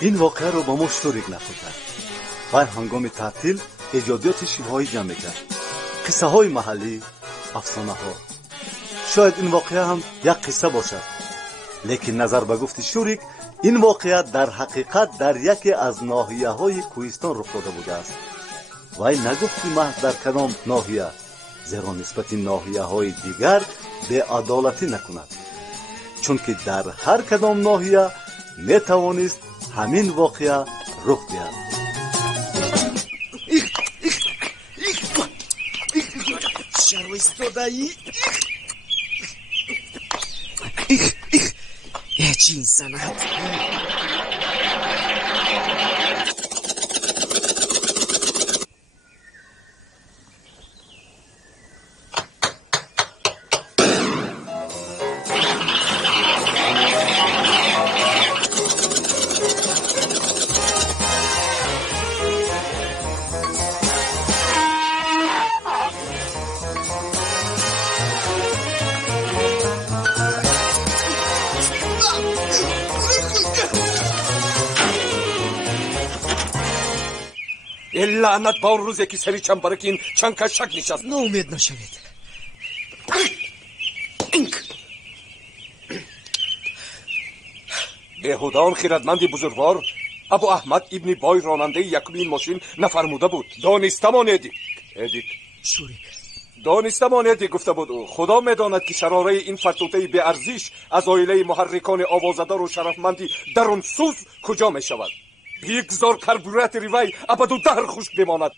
این واقعه رو با ما شریک نکرد. و هنگام تعطیل ایجادیات شیوه‌ای جمع کرد. قصه های محلی، افسانه ها. شاید این واقعه هم یک قصه باشد. لیکن نظر به گفت شریک این واقعه در حقیقت در یکی از ناحیه های کوهستان رخ داده بوده است. وای نگفتی محض در کدام ناحیه، زیرا نسبت ناحیه های دیگر به عدالتی نکند، چون که در هر کدام ناحیه می توانست همین واقعه رخ دهد. شرویستودایی چی سند لعنت با اون روز یکی سری چنبرکین چند کشک نشست. ناامید نشوید. بهودان خیرتمند بزرگوار ابو احمد ابن بای راننده یکمین ماشین نفرموده بود. دانستمان ادیک شوریک دانستمان ادیک گفته بود او خدا میداند که شراره این فرتوته به ارزش از عائله محرکان آوازدار و شرفمندی در اون سوز کجا می شود؟ بگذار کربورات ریوی ابدالدهر خشک بماند.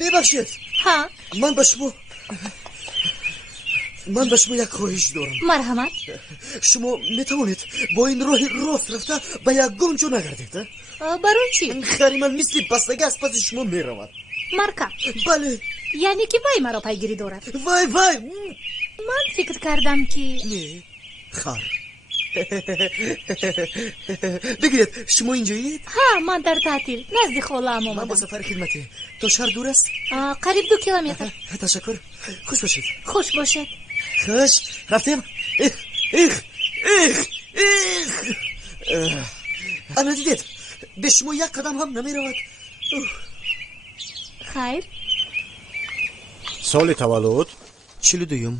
ببخشید ها من به شما یک خواهش دارم. مرحمت. شما میتوانید با این راه راست رفته به یک گنجو نگردید؟ برای چی؟ خیلی من مثل بستگی از پس شما میروم. مرکب؟ بله. یعنی که وای مرا پیگیری دارد؟ وای من فکر کردم که نه خار. بگیرید شما اینجایید؟ ها من در تعطیل نزد خاله‌ام آمدم. من با سفر خدمتی. تا شهر دور است؟ قریب 2 کیلومتر. تشکر. خوش باشید. خوش باشد. خوش رفتیم. انا دیدید به شما یک قدم هم نمی رود. خیر. سال تولد 42.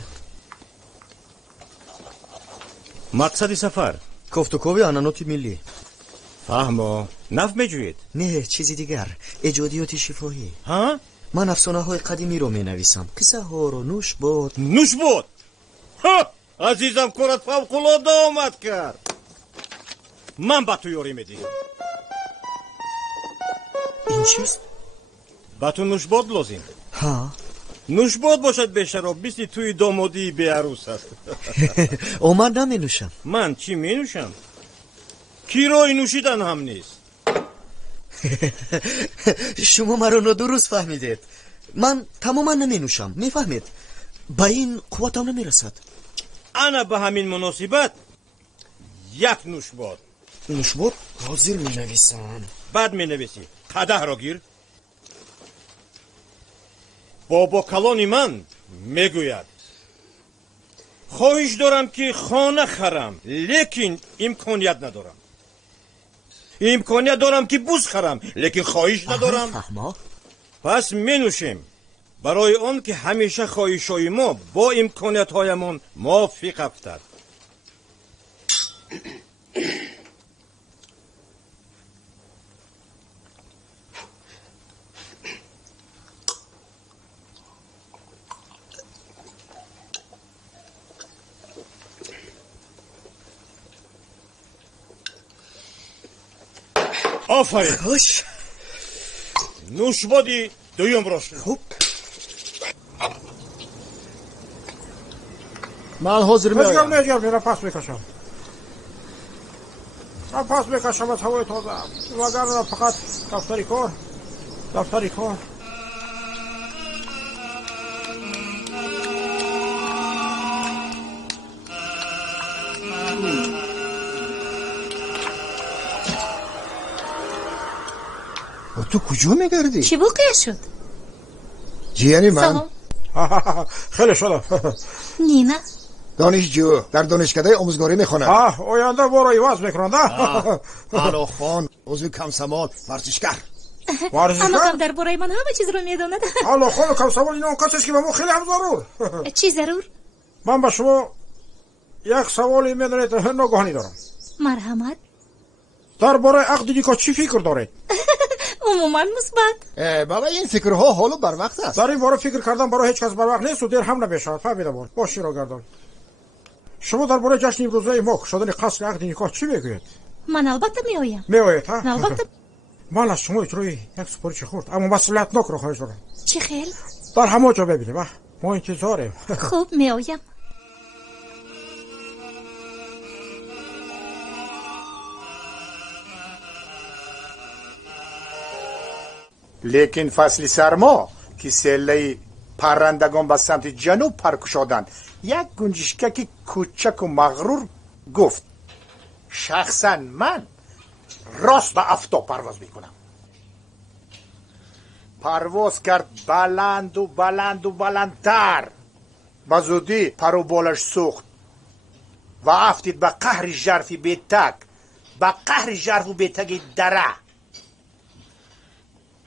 مقصد سفر گفتگوی عنعنات ملی. فهمو نف میجوید؟ نه چیزی دیگر، ایجادیات شفاهی. ها؟ من افسانه های قدیمی رو می نویسم. قصه ها رو نوش بود. ها عزیزم کارت فوق‌العاده آمد کرد. من با تو یاری میدیم. این چیست؟ با تو نوش بود لازم. ها نوش بود باشد به شراب بیستی توی دامادی به عروس است. او من نمی نوشم. من چی می نوشم؟ کیروی نوشیدن هم نیست. شما مرا درست فهمیدید. من تماما نمی نوشم. می فهمید؟ با این قوتم نمی رسد. انا به همین مناسبت یک نوشباد. نوشباد حاضر می نویسم. بعد می نویسی قدح را گیر. بابا کلانی من میگوید خواهش دارم که خانه خرم لیکن امکانیت ندارم. امکانیت دارم که بوز خرم لیکن خواهش ندارم. فهمه؟ پس می نوشیم برای آن که همیشه خواهشای ما با امکانیت هایمان موافق افتد. آفرین. خوش. نوشبادی دویم روشن. خوب. من حاضر میایم. میرم پس میکشم. من پس میکشم از هوای تازه. وگرنه فقط دفتری کار. تو کجا میگردی؟ چی واقع شد؟ جیانی من سلام. خیلی شده. نینا دانشجو در دانشکده آموزگاری میخونم. آینده برو ایواز میکنند. علا خان عضو کمسمال ورزشگر. اما کم در برای من همه چیز رو میداند. علا خان کمسمال این اون کسیست که به ما خیلی هم ضرور. چی ضرور؟ من به شما یک سوالی میدونید ناگهانی دارم. مرحمت. درباره عقد نیکا چی فکر دارید؟ عموما مثبت. برای این فکرها حالا بر وقت است. در این باره فکر کردن برای هیچ کس بر وقت نیست و دیر هم نمیشود. فهمیده بود. باشی را گردان. شما درباره جشن امروزه ما شدن قصد عقد نیکا چی میگویید؟ من البته میآیم. میآیید ها؟ البته. من از شما روی یک سپارش خورد اما مسئولیتناک رو خواهش دارم. چه خیل؟ در همه جا ببینیم. ما انتظاریم. خوب میآیم. لیکن فصل سرما که سله پرندگان به سمت جنوب پرکشادند، یک گنجشکک کوچک و مغرور گفت شخصا من راست به آفتاب پرواز میکنم. پرواز کرد بلند و بلندتر. به زودی پر و بالش سوخت و افتید به قهر ژرف بیتک، به قهر ژرف و بیتک دره.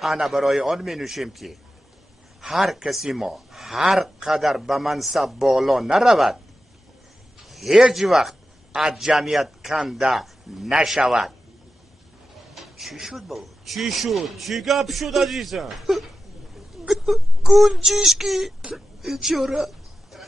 انا برای آن می نوشیم که هر کسی ما هر قدر به منصب بالا نرود هیچ وقت از جمعیت کنده نشود. چی شد بابا؟ چی شد؟ چی گپ شد عزیزم؟ گنجشکی چرا؟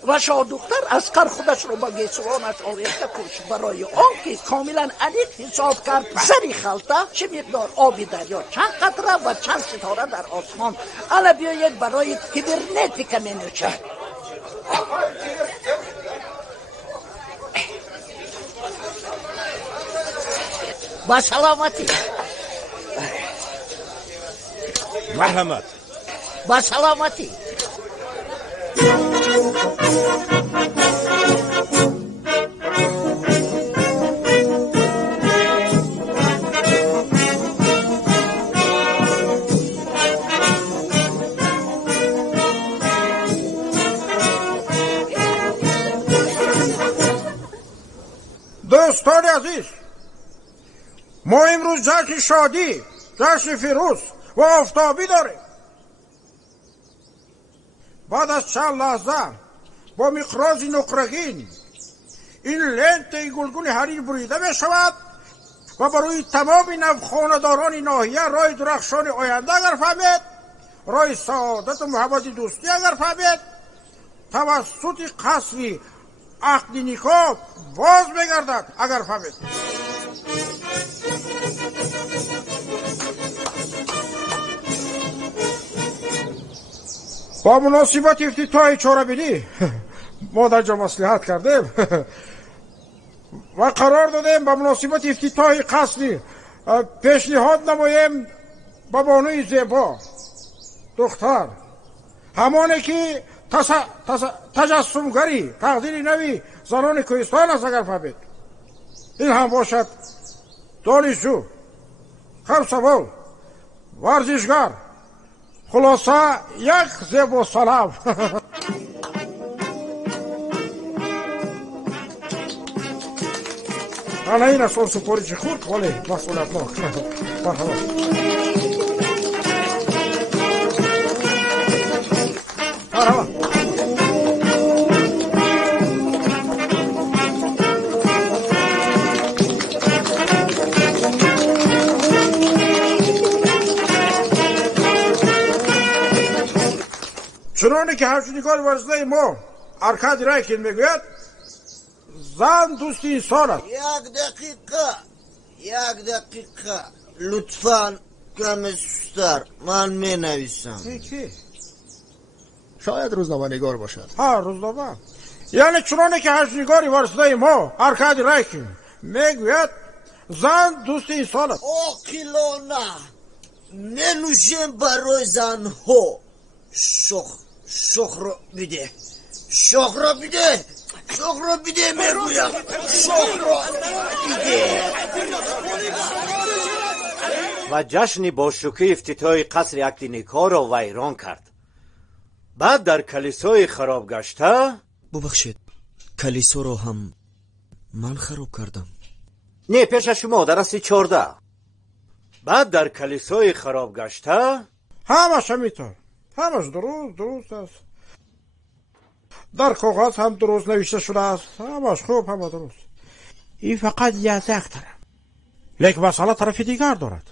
و شاه دختر اسقر خودش رو با گیسوانش آویخته کش برای آنکه کاملا علیق حساب کرد زری خلطه چه مقدار آبی دریا چند قطره و چند ستاره در آسمان. الا بیایید برای کیبرنتیکا می نوشد. با سلامتی. مرحمت. با سلامتی. دوستان عزیز، ما امروز جشن شادی، جشن فیروز و آفتابی داریم. بعد از چند لحظه با مقراض نقرگین این لنت گلگون حریر بریده می شود و برای تمام نوخانه‌داران ناحیه رای درخشان آینده اگر فهمید، رای سعادت و محبت دوستی اگر فهمید، توسط قصری عقد نیکا باز بگردد اگر فهمید. با مناسبت افتتاح چهاربینی ما در جا مصلحت کردیم و قرار دادیم با مناسبت افتتاح قصری پیشنهاد نماییم با بانوی زیبا دختر، همانه که تجسمگری تقدیر نوی زنان کوهستان است اگر فهمید. این هم باشد دانشجو، خمسوار، ورزشگر، خلاصه یک زیب و سلام. حالا این اصلا سپاری چه خورد ولی مسئولیت ناک. مرحبا. مرحبا. چنانه که همچنینکار ورزده ما ارکادی رایکین میگوید زن دوست انسان است. یک دقیقه لطفاً کم سستر من می نویسم. چی؟ شاید روزنامه نگار باشد. ها روزنامه. یعنی چنانه که همچنینکار ورزده ما ارکادی رایکین میگوید زن دوست انسان است. عاقلانه ننوشیم برای زن ها. شخ را بده، شخ را بده، شخ را بده میگویم، شخ را بده. و جشن با شکوه افتتاح قصر اکتینیکا را ویران کرد. بعد در کلیسای خراب گشته، ببخشید کلیسا را هم من خراب کردم. نه پیش شما در اصل 14. بعد در کلیسای خراب گشته همش همیطور، همش درست است. در کاغذ هم درست نوشته شده است. همش خوب، همه درست. این فقط یک داره، لیکن مسئله طرف دیگر دارد.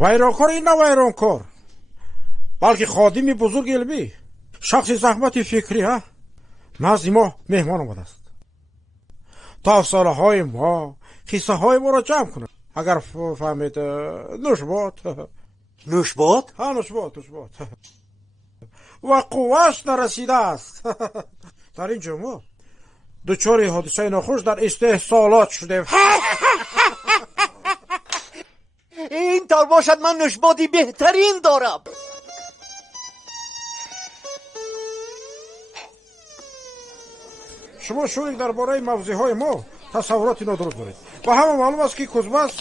ویرانکار این نه ویرانکار، بلکه خادم بزرگ علمی، شخص زحمت فکری ها نزد ما مهمان آمده است تا افسانه های ما، قصه های ما را جمع کند. اگر فهمید نوش باد. نوش باد؟ ها نوش باد. و قوهش نرسیده است. در این جمعه دچار حادثه ناخوش در استحصالات شده. این طور باشد من نوشبادی بهترین دارم. شما شوید درباره موضوع های ما تصوراتی نادرست دارید. و همه معلوم است که کوزباس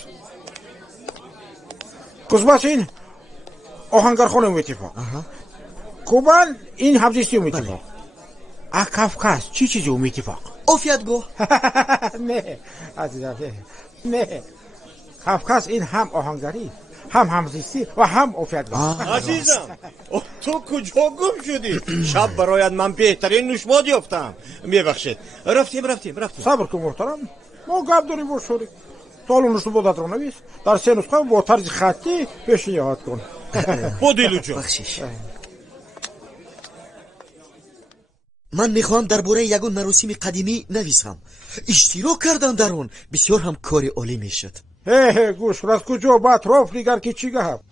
این آهنگرخانه اتفاق، کوبان این همزیستی اتفاق، کافکاس چی چیزی اتفاق؟ افیدگو. نه عزیزم نه. کافکاس این هم آهنگری، هم همزیستی و هم افیدگو. عزیزم تو کجا گم شدی؟ شب برایت من بهترین نوشباد یافتم. میبخشید رفتیم. صبر کن محترم، ما گپ داریم با شوری. تالو نوشبادت رو نویس، در 3 نسخه با طرز خطی پیشنهاد کن. با دیلو جان. بخشش. من میخوام درباره یگون مراسم قدیمی نویسم. اشتراک کردن در اون بسیار هم کاری عالی میشد. گوش کن، از کجا با اطراف دیگر که چی گفت؟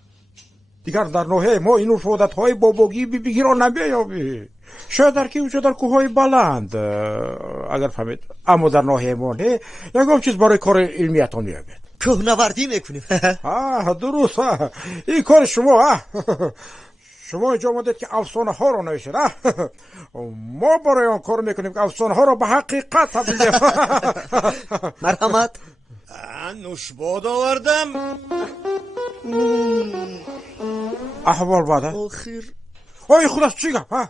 دیگر در نوحه ما این عادت های باباگی بگیران نمیابی. شاید در که اونجا در کوههای بلند اگر فهمید، اما در نوحه ما نه. یکم چیز برای کار علمیتان میابید. کوهنوردی میکنیم. درست. این کار شما. شما اینجا آمدید که افسانه ها رو نوشید. ما برای آن کار میکنیم که افسانه ها رو به حقیقت تبدیل کنیم. مرحمت. نوشباد آوردم. احوال باده آخر اوی خودش چی گفت؟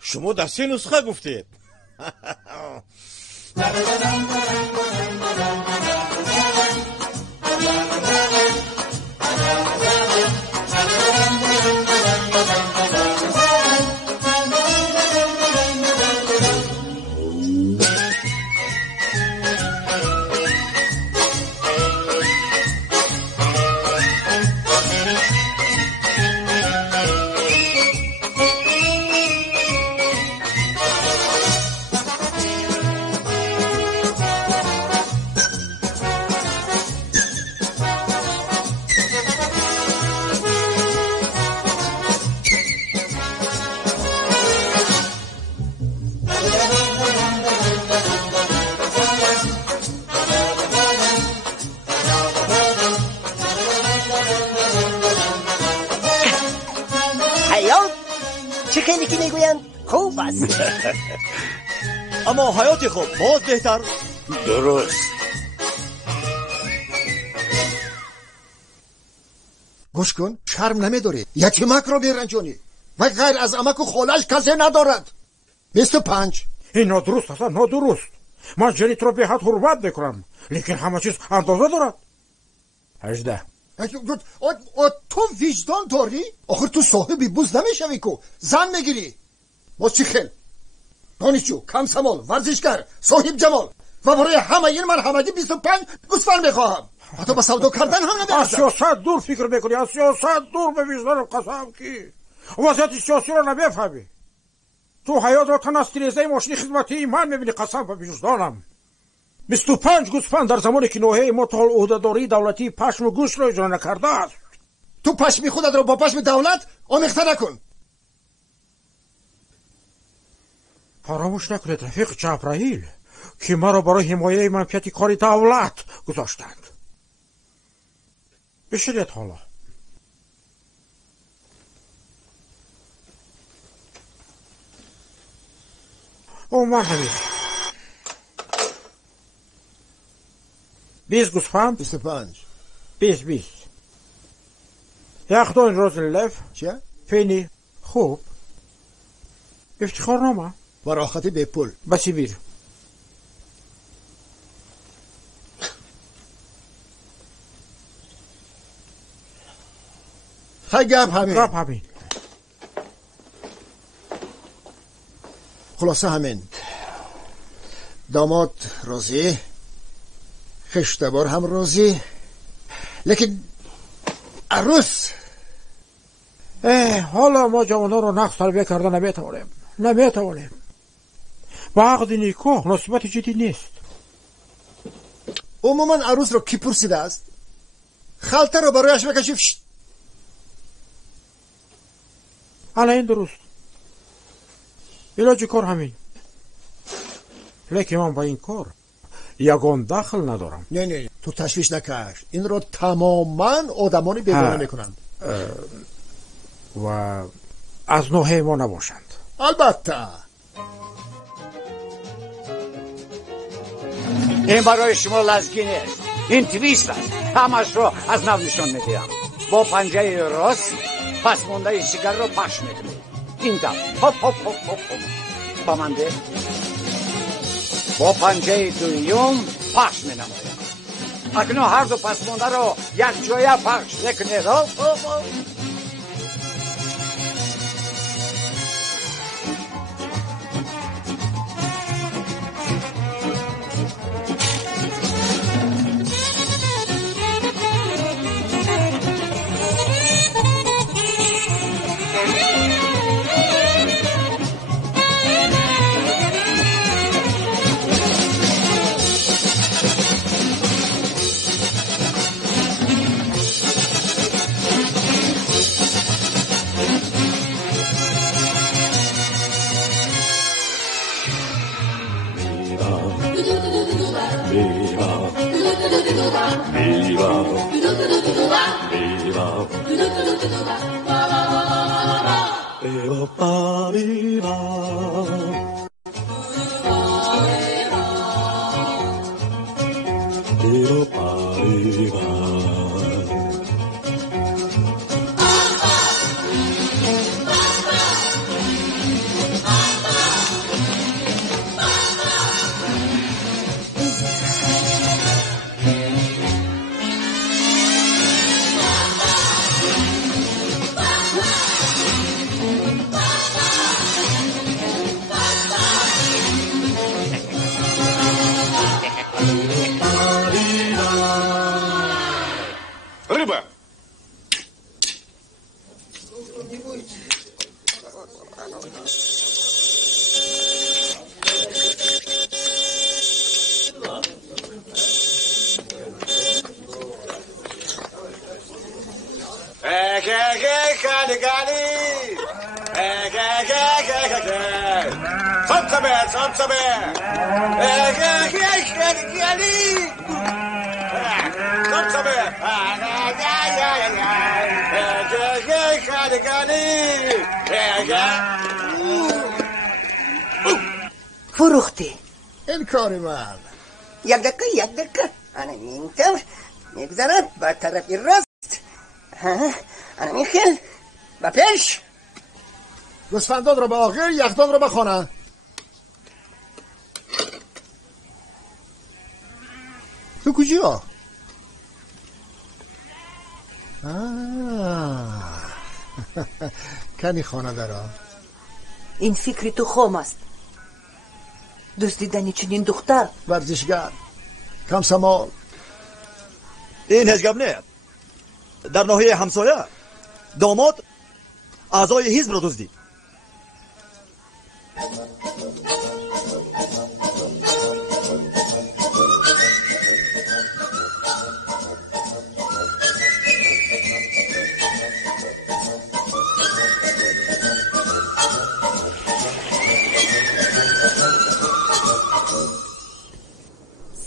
شما در 3 نسخه گفتید. چه خیلی که میگویند خوب است. اما حیات خوب باز بهتر. درست. گوش کن، شرم نمیداری یتیمک رو بیرنجونی و غیر از امک و خالش کسی ندارد. 25. این نادرست است، نادرست. من جنیت رو به حد حرمت میکنم، لیکن همه چیز اندازه دارد. 18. تو وجدان داری؟ آخر تو صاحبی بوز نمیشوی کو زن میگیری. موسیقل، دانشجو، کم سمال، ورزشگر، صاحب جمال و برای همه این من همگی 25 گوسفند میخواهم. حتی با سودا کردن هم نمیارزد. از سیاست دور فکر میکنی، از سیاست دور. به وجدانم قسم کی وضعیت سیاسی رو نمیفهمی. تو حیات را تن از تیریزه ماشین خدمتی من میبینی. قسم به وجدانم 25 گوسفند در زمانی که نوحه ما تا عهده‌داری دولتی پشم و گوشت را اجرا نکرده است. تو پشمی خودت را با پشم دولت آمیخته نکن. فراموش نکنید رفیق جبرائیل که ما را برای حمایه منفیت کار دولت گذاشتند. بشینید حالا. او من همین 20 گوسفند. 25. 20 یخدان روزنلف. چه؟ فینی. خوب. افتخار نامه و راحتی به پول. بسی بیر. گپ همین. خلاصه همین. داماد راضی، خشتبار هم راضی، لیکن عروس حالا ما جوانان رو نقص تربیه کرده نمیتوانیم. با عقد نیکو نصیبت جدی نیست. عموما عروس رو کی پرسیده است؟ خلطه رو برایش بکشی. حالا این درست. علاج کار همین. لیکن من با این کار یگان دخل ندارم. نه تو تشویش نکش. این رو تماما آدمانی بیگانه میکنند و از نوحه ما نباشند. البته. این برای شما لزگی نیست، این تویست است. همش رو از نو نشان میدیم. با پنجه راست پس مونده شگر رو پخش میکنید. این دم هپ با من ده. با پنجه دویم پخش مینماید. اکنون هر دو پس مونده رو یک جایه پخش میکنید. فروختی. این کار من یک دقیقه انا اینطور میگذرد به طرف راست. انا میخیل به پیش. گوسفندان را به آخر، یخدان را به خانه. تو کجا؟ کنی خانه دارا. این فکری تو خام است. دوست دیدنی چنین دختر. ورزشگر کمسمال. این هیچ گپ نیست. در ناحیه همسایه داماد اعضای حزب را دزدید.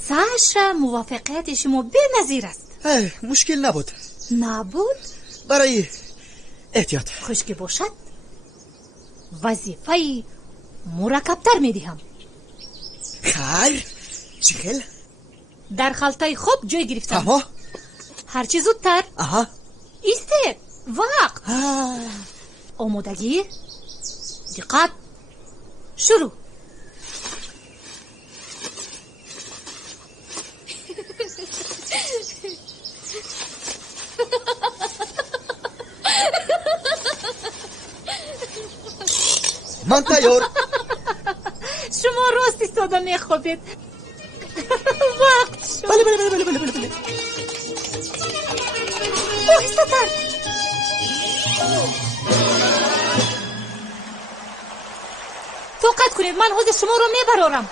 ساشا موافقت شما بی‌نظیر است. مشکل نبود. برای احتیاط. خوش که باشد وظیفه مرکبتر میدهم. خیر چی خیل؟ در خلطه خوب جای گرفتم. هرچی زودتر. ایستید. وقت. آمادگی. دقت. شروع. من تیار. شما راست ایستاده میخوابید. وقت شد. بله. آهسته‌تر. طاقت کنید، من حوض شما رو میبرارم.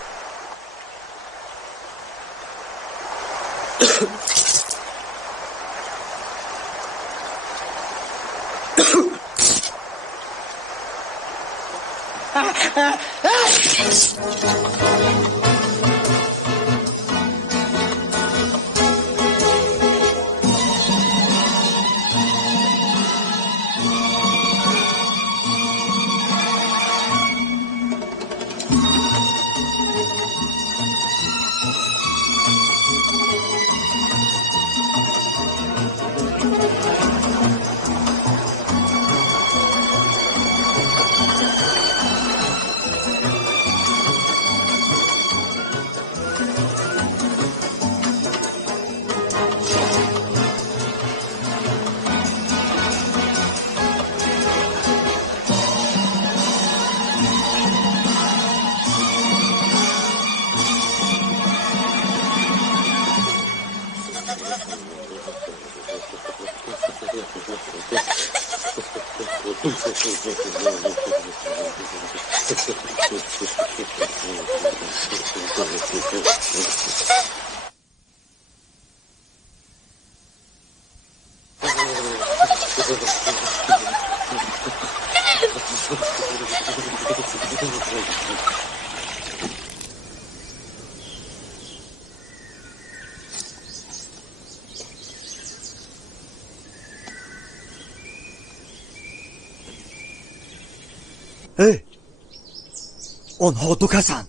آنها دو کسند.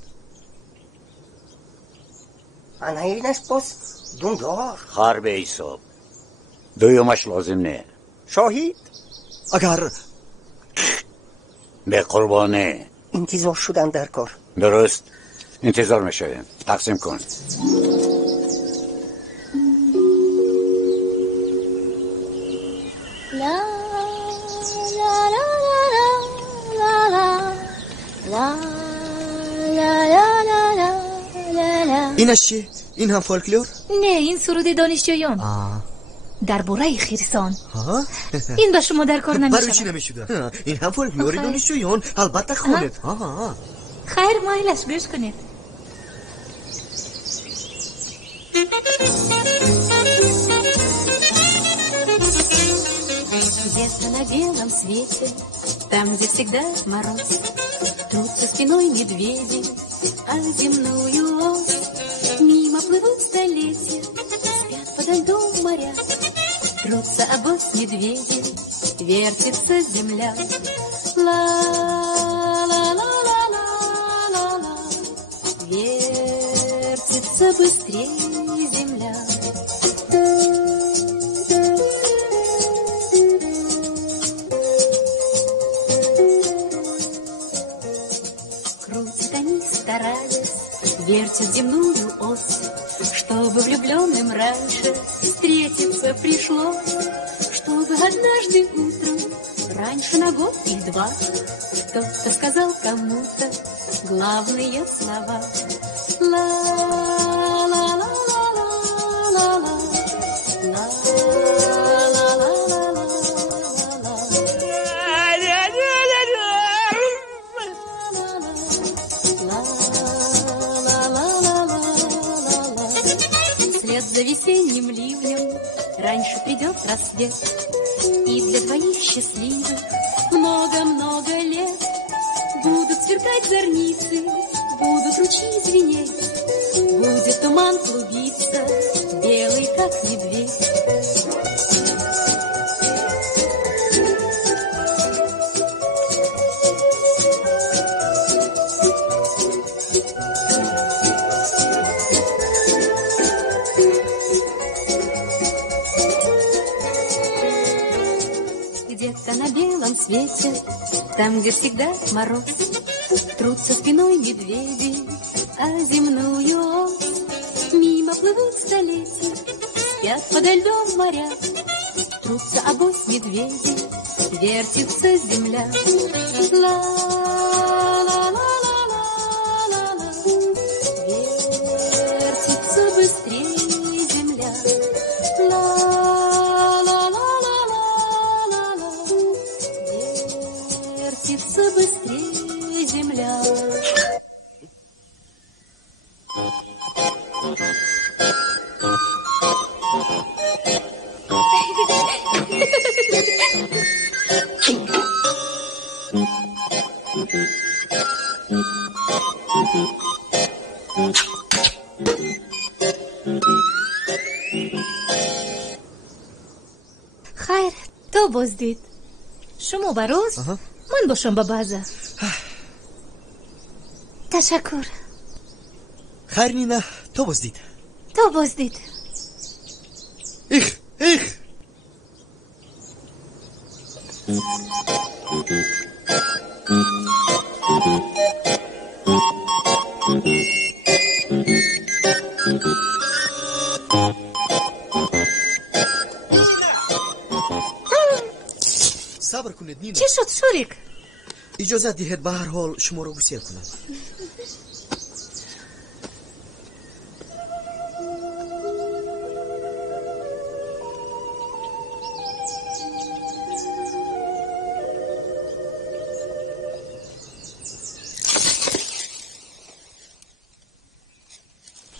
انا اینش باز دوندار. خر به حساب دویمش لازم نه. شاهید اگر به قربانه انتظار شدن در کار. درست انتظار میشویم. تقسیم کن. اینش چی؟ این هم فولکلور؟ نه، این سرود دانشجویان. درباره خرسان. این به شما در کار نمیشه. برای چی نمیشده؟ این هم فولکلور دانشجویان. البته خونید. خیر مایلش گوش کنید. Где-то на белом свете, там, где всегда мороз, трутся спиной медведи, а земную ось. Мимо плывут столетия, спят подо льдом моря, трутся обось медведи, вертится земля. Ла-ла-ла-ла-ла-ла-ла, вертится Вертится быстрее земля. Крутят они, стараясь, вертят земную ось, чтобы влюбленным раньше встретиться пришлось, чтобы однажды утром, раньше на год и два, кто-то сказал кому-то главные слова. Ла-ла-ла-ла-ла-ла-ла, вслед за весенним ливнем раньше придет рассвет, и для двоих счастливых много-много лет будут сверкать зорницы, будут ручьи звенеть, будет туман клубиться, белый как медведь. Где-то на белом свете, там, где всегда мороз, трутся спиной медведи о земную ось. Мимо плывут столетия, спят подо льдом моря, трутся обось медведи, вертится земля. Ла-ла-ла-ла-ла-ла, вертится быстрее земля. Ла-ла-ла-ла-ла-ла, вертится быстрее земля. خیر تو بازدید شما براز من باشم با بازه تشکر خیر نینا تو بازدید تو بازدید ایخ صبر کنید نینا. چی شد شوریک؟ اجازه دهید به هر حال شما رو گسیل کنم.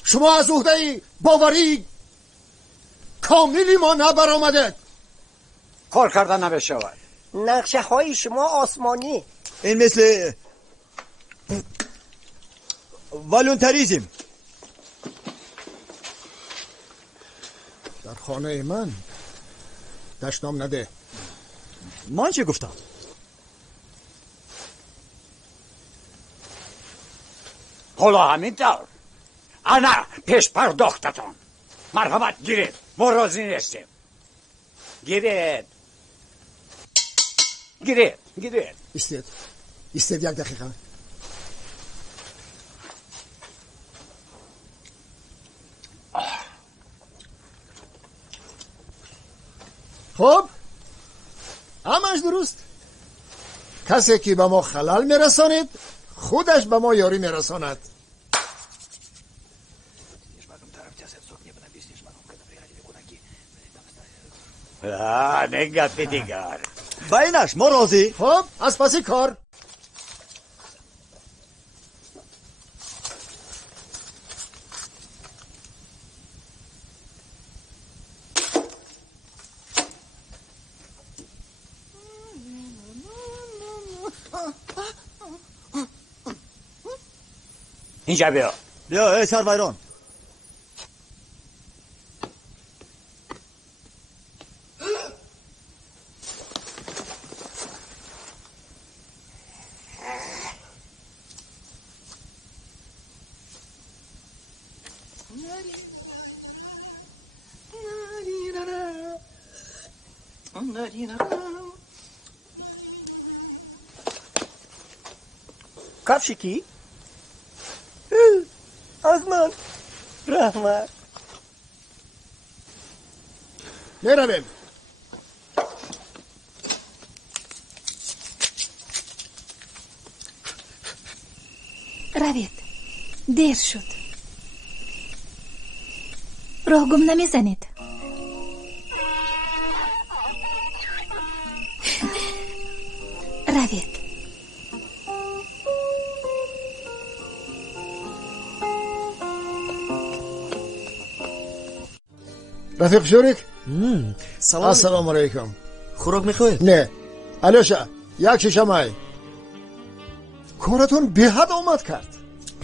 شما از عهده باوری کاملی ما نبر آمده. کار کردن نمیشود. نقشه های شما آسمانی. این مثل والونتریزم. در خانه من دشنام نده. من چه گفتم؟ حالا همینطور. انا پیش پرداختتان. مرحمت گیرید. ما راضی نیستیم. گیرید. ایستید یک دقیقه. خب همش درست. کسی که به ما خلل میرسانید خودش به ما یاری میرساند. نگه دیگر بینش ما راضی. خب از پسی کار. اینجا بیا. بیا سرویران. کفش کی؟ از من رحمت. میرویم. روید، دیر شد. راه گم نمیزنید. روید. رفیق شوریک سلام. السلام علیکم. خوراک میخواید؟ نه علیشا یک شیشه. کارتون به حد آمد کرد.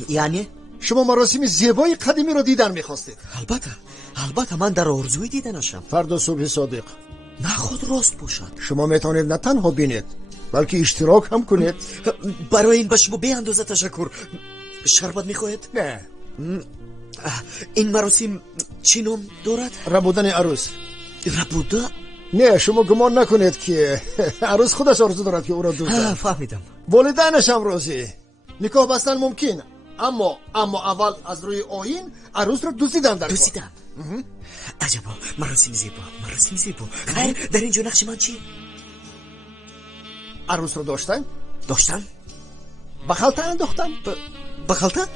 یعنی شما مراسم زیبای قدیمی رو دیدن میخواستید. البته من در آرزوی دیدنشم. فردا صبح صادق نه خود راست باشد. شما میتونید نه تنها بینید بلکه اشتراک هم کنید. برای این به شما به اندازه تشکر. شربت میخواید؟ نه. این مراسم چی نام دارد؟ ربودن عروس. ربوده؟ نه شما گمان نکنید که عروس خودش آرزو دارد که او را دوزد. فهمیدم. والدینش هم راضی. نکاح بستن ممکن اما اول از روی آیین عروس را دوزیدن. دوزیدن؟ عجبا. مراسم زیبا. خیر در اینجا نقش من چی؟ عروس رو داشتن؟ بخالته انداختن؟ بخالته؟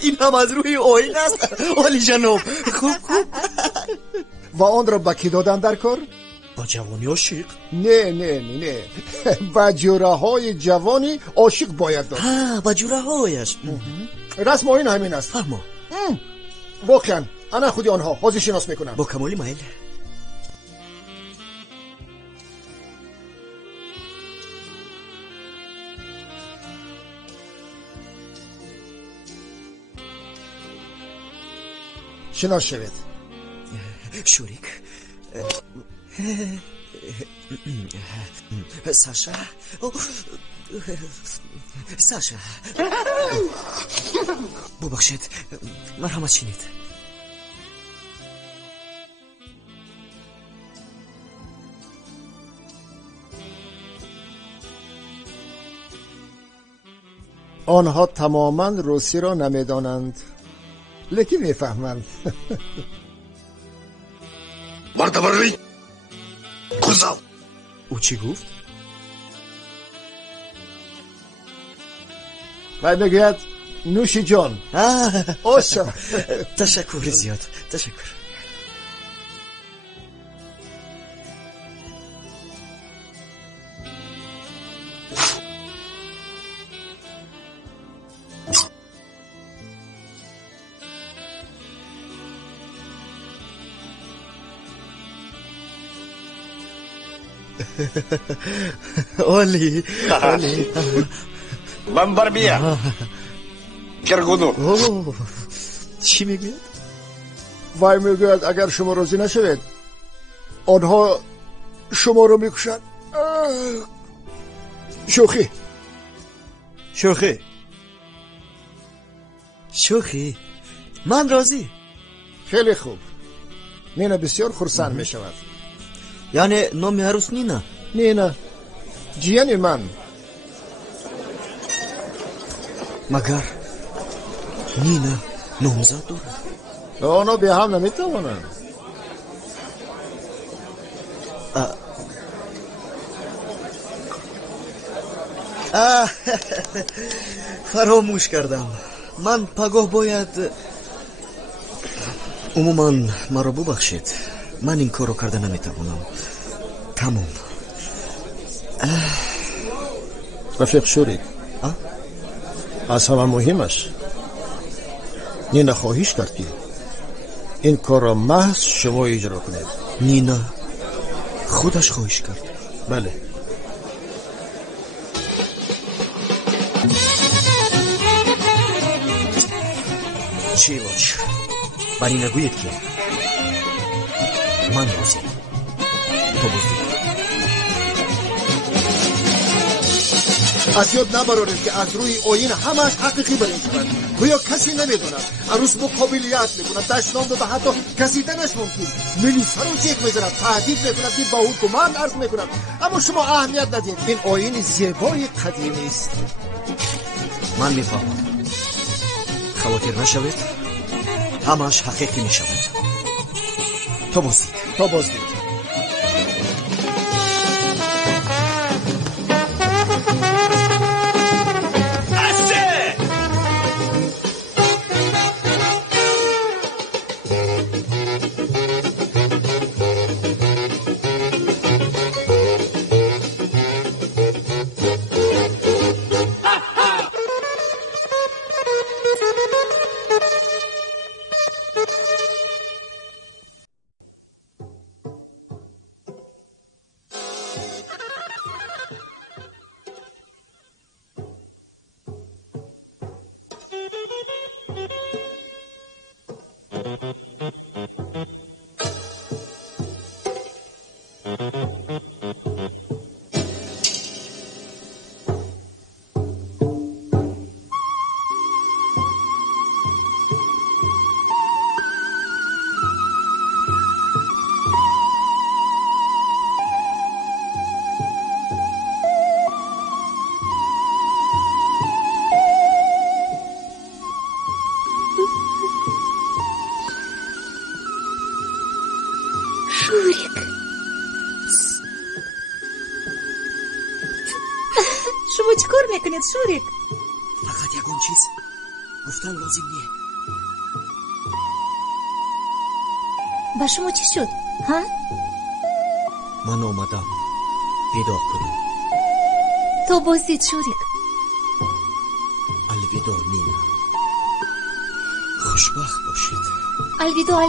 این هم از روی آیین است. عالی جناب. خوب و آن را با کی دادن در کار؟ با جوانی عاشق؟ نه با جوره های جوانی عاشق باید داد. با جوره هایش. رسم آیین همین است. فهمو. واقعا انا خودی آنها حاضر شناس میکنم. با کمالی میل. شناس شوید. شوریک. ساشا. ببخشید مرحمت شنید. آنها تماما روسی را نمیدانند لیکن میفهمند. مردبری گزاو. او چی گفت؟ و میگوید نوش جان. آشا. تشکر زیاد. تشکر. عالی. من بر بیا کرگونو. چی میگوید؟ وای میگوید اگر شما راضی نشوید آنها شما رو میکشند. شوخی. من راضی. خیلی خوب. نینا بسیار خرسند میشود. یعنی نام عروس نینا؟ جیانی من. مگر نینا نامزد دارد؟ آنها به هم نمیتوانند. فراموش کردم. من پگاه باید. عموما مرا ببخشید من این کارو کرده نمیتوانم. تمام. رفیق شوریک از همه مهمش نینا خواهش کرد که این کار را محض شما اجرا کنید. نینا خودش خواهش کرد؟ بله. چی باش بری نگوید که من راضی. تو بودی. از یاد نبرارید که از روی آیین همش حقیقی برین شود. گویا کسی نمیدوند عروس مقابلیت میکند، دشنام و حتی کسیدنش ممکن. ملیسا رو چیک میزند، تهدید میکند که با حکومت عرض میکند. اما شما اهمیت ندید. این آیین زیبای قدیمی است. من میفهمم. خواطر نشوید، همش حقیقی میشود. تا بازدید. شما چیکار میکنید شوریک؟ فقط یکون چیز گفتن لازم نیه. با شما چی شد؟ ها؟ من اومدم ویدا کنم. تو بازدید شوریک. الویدا نینا، خوشبخت باشید. الویدا.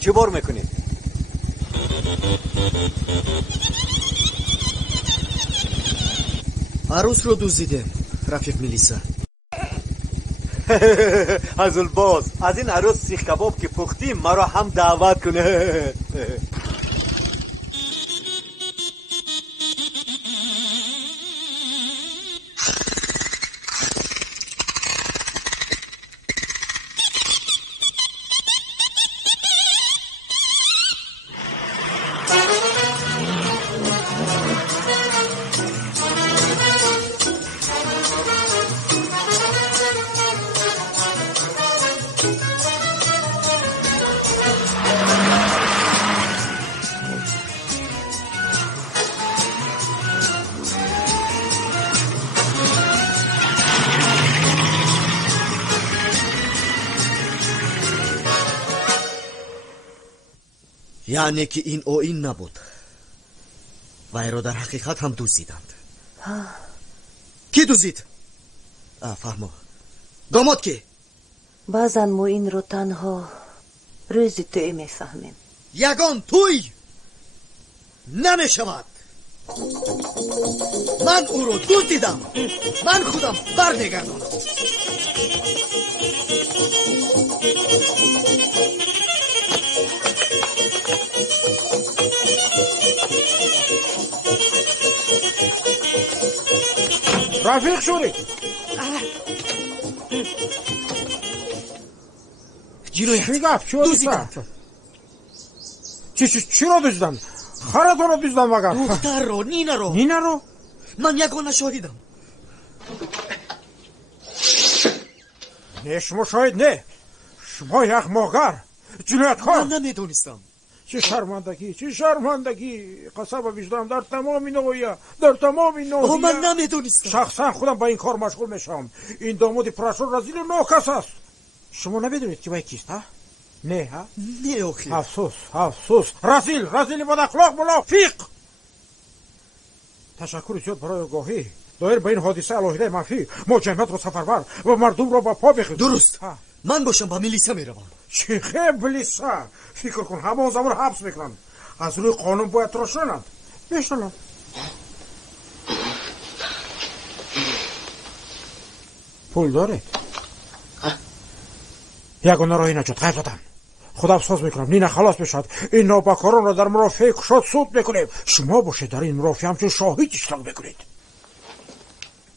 چه بار میکنید؟ عروس رو دزدیده رفیق ملیسا. حضرالباز از این عروس سیخ کباب که پختیم مرا هم دعوت کنه. یعنی که این آیین نبود، وی را در حقیقت هم دزدیدند. کی دزدید؟ فرما. داماد کی؟ بعضا ما این رو تنها روزی توی میفهمیم. یگان توی نمیشود. من او رو دزدیدم. من خودم برمیگردانم. رفیق شوری جنایت چی گفت؟ چی رو دزدم؟ خرا تو رو دزدم مگر؟ دختر رو، نینا رو. من یگانه شاهدم. نه شما شاهد نه، شما یک ماگر جنایتکار. من نمیدونستم. چه شرمندگی قصب وجدانم در تمام نوعیه. من نمیدونستم. شخصا خودم با این کار مشغول میشم. این داماد پرشور رزیل ناکس است. شما نمیدونید که وای کیست ها؟ نه ها؟ نه اخی. افسوس رزیل بد اخلاق منافق. تشکر زیاد برای آگاهی. دایر به این حادثه علاهیده منفی ما جمعیت را سفرور و مردم را به پا بخیزیم. درست. من باشم با میلیسا میروم. چه خیلی میلیسا؟ فکر کن همه زمان حبس میکنن. از روی قانون باید تراشنند. بشنم. پول دارید؟ یگانه راهی نجات غیب دادن. خدا افسوس میکنم نینا خلاص بشد. این نابکاران را در مرافعه کشاد سود میکنیم. شما باشید در این مرافعه همچون شاهد اشتراک بکنید.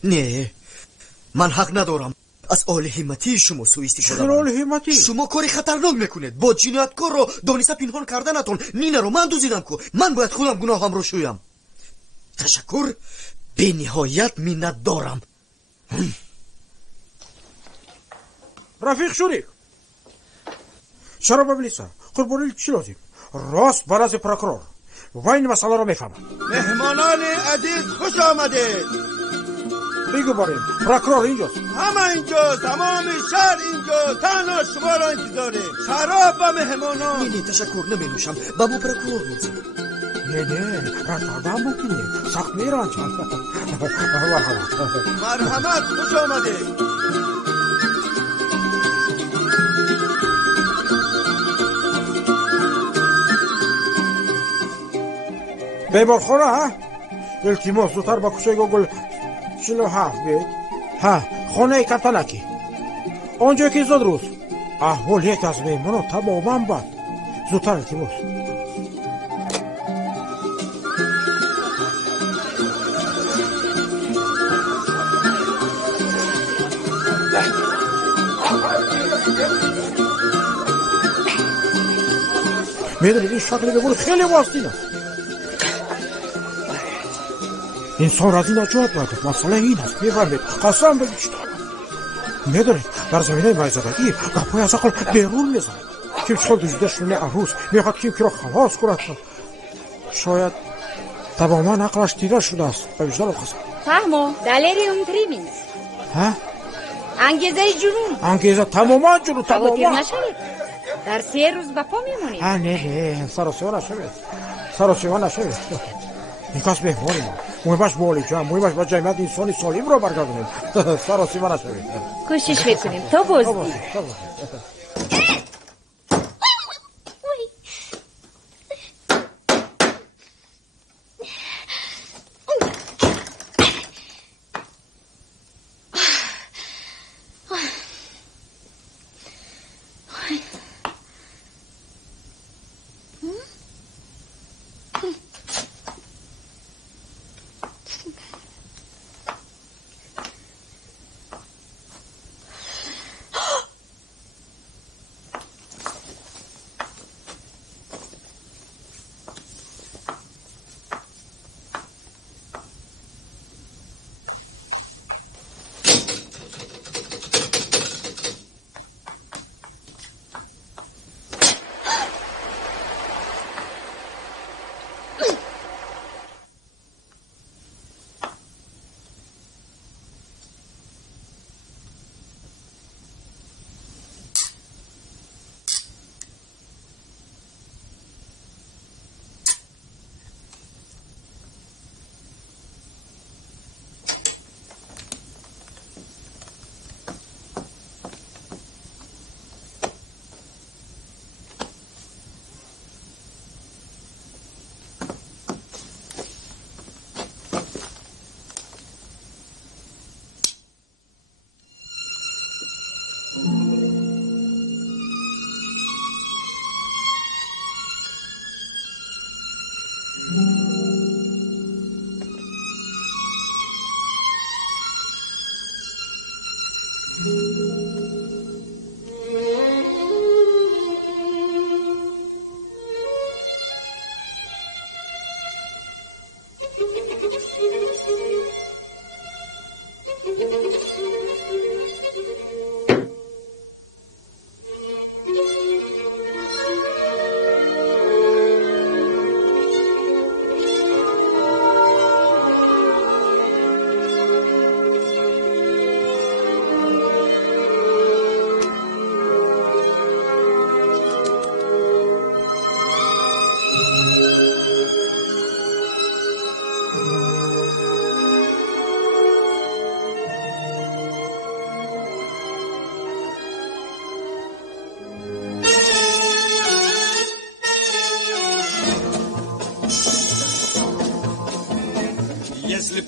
نه من حق ندارم از آل همتی شما سوء استفاده چرا آل همتی؟ شما کاری خطرناک میکنید. با جنایتکار رو دانسته پنهان کردنتون نینا رو من دزدیدم کو. من باید خودم گناهم رو شویم. تشکر به نهایت منت دارم. رفیق شوریک چرا ببلیسا قربانی چی لازم؟ راست برای پروکرور و این مسئله را میفهمم. مهمانان عزیز خوش آمده. بگو بریم پروکرور اینجاست. همه اینجاست. تمام شهر اینجاست. تنها شما را انتظاره. شراب و مهمانان. نه تشکر نمینوشم. با مو پروکرور میزم. نه پروکرور ممکنه سخت میرانچم. مرحمت خوش آمده. بیبار خونه ها؟ التماس زودتر با کوچه گوگل 47 بید. ها خونه کپتنکی اونجا که زود روز احوال یک از میمونو تماما بد. زودتر التماس. میدونید این شکلی بگوری خیلی واسطینه. انسان از این نجات باید. مسئله این است میفهمید. قسم بگیشتم میدونید در زمینه مایزدگی گپای از عقل بیرون میزنه. کیم سال دوزده شونه عروس میخواد کیم که را خلاص کند. شاید تماما عقلش تیره شده است. به وجدان قسم. فهمو دلیریوم تریمینز. ها؟ انگیزه جنون. انگیزه تماما جنون تواضیر تماما. نشوید. در 3 روز به پا میمونید. نه سر و سیوان نشوید. سر و سیوان نشوید. این کس بهمانی ما باش بالی جمع باش با جمعیت انسانی سالم را برگردونیم. سر و سیوان نشوید. کوشش میکنیم تا بازدید.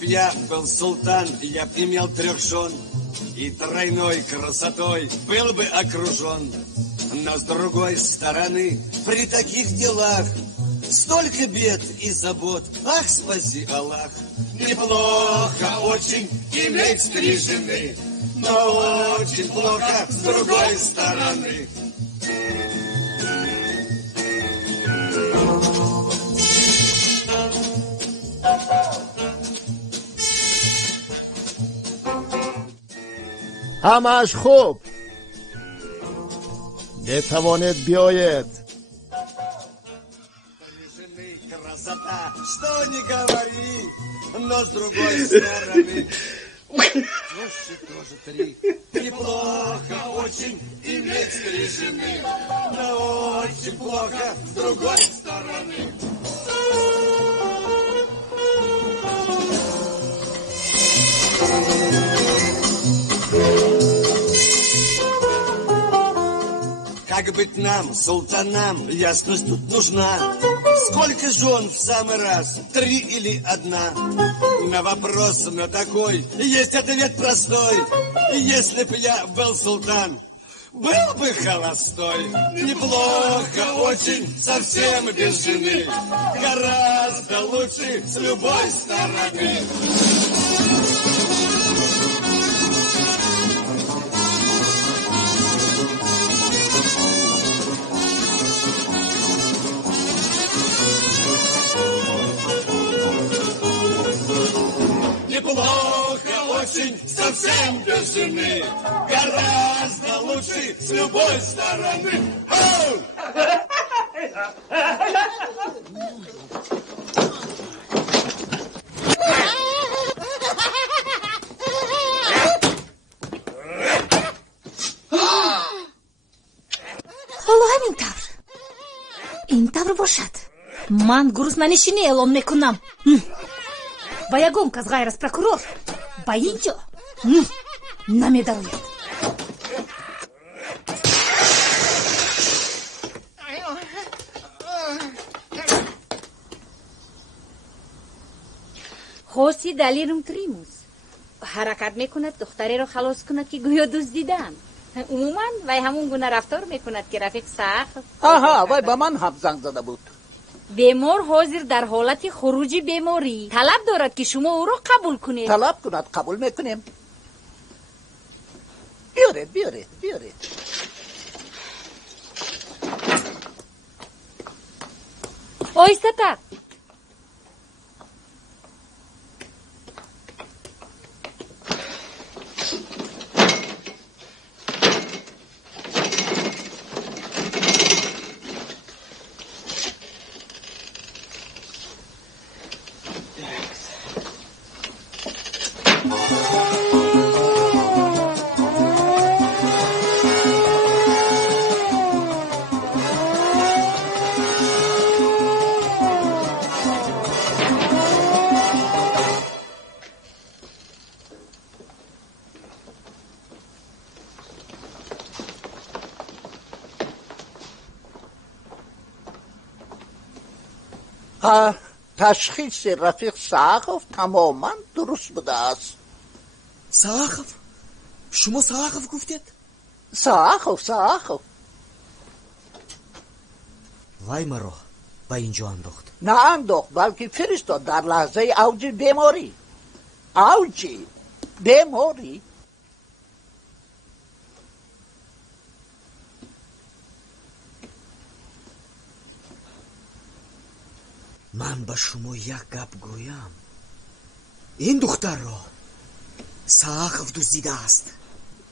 б я был султан, я б имел 3 жен, и тройной красотой был бы окружен. Но с другой стороны, при таких делах столько бед и забот. Ах, спаси Аллах! Неплохо очень иметь 3 жены, но очень плохо с другой стороны. همش خوب بتواند بیاید. Красота, что не говори, но с другой стороны тоже 3. Неплохо очень иметь 3 жены, но очень плохо с другой стороны. Как быть нам, султанам, ясность тут нужна. Сколько жен в самый раз, 3 или 1? На вопрос на такой есть ответ простой. Если б я был султан, был бы холостой. Неплохо очень, совсем без жены. Гораздо лучше с любой стороны. Неплохо очень, совсем без жены. Гораздо лучше с любой стороны. حالا همین طور این طور باشد. من گرسنه‌نشینی اعلام میکنم و یگان کس غیر از پروکورور به اینجا نمی‌دارد. خواستی دلیرم تریموس حرکت میکند دختری رو خلاص کند که گویا دزدیدن. عموما وی همون گونه رفتار میکند که رفیق سخت. آها وی به من هم زنگ زده بود. بیمار حاضر در حالت خروج بیماری طلب دارد که شما او را قبول کنید. طلب کند قبول میکنیم. بیارید. آیسته تر. تشخیص رفیق سقف تماما درست بوده است. سقف؟ شما سقف گفتید؟ سقف وای مرا به اینجا انداخت. نه انداخت بلکه فرستاد در لحظه اوج بیماری. من به شما یک گپ گویم. این دختر را سقف دزدیده است.